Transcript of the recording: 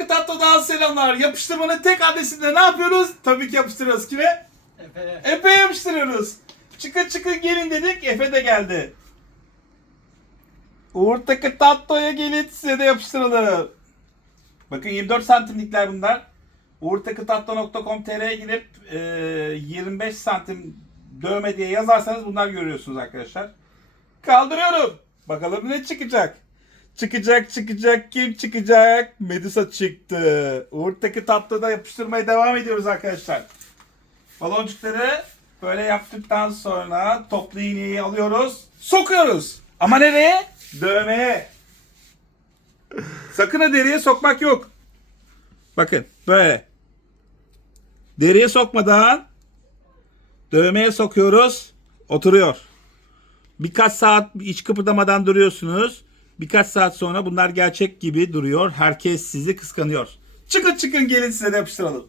Takı Tatlı'dan selamlar. Yapıştırmanın tek adresinde ne yapıyoruz? Tabii ki yapıştırıyoruz. Kime? Efe. Efe yapıştırıyoruz. Çıkın çıkın gelin dedik. Efe de geldi. Uğur Takı Tatlı'ya gelin size de yapıştıralım. Bakın 24 santimlikler bunlar. uğurtakıtatlı.com.tr'ye gidip e, 25 santim dövme diye yazarsanız bunlar görüyorsunuz arkadaşlar. Kaldırıyorum. Bakalım ne çıkacak. Çıkacak çıkacak kim çıkacak? Medusa çıktı. Uğur Takı Tatlı'da yapıştırmaya devam ediyoruz arkadaşlar. Baloncukları böyle yaptıktan sonra toplu iğneyi alıyoruz. Sokuyoruz. Ama nereye? Dövmeye. Sakın ha deriye sokmak yok. Bakın böyle. Deriye sokmadan dövmeye sokuyoruz. Oturuyor. Birkaç saat hiç kıpırdamadan duruyorsunuz. Birkaç saat sonra bunlar gerçek gibi duruyor. Herkes sizi kıskanıyor. Çıkın çıkın gelin size de yapıştıralım.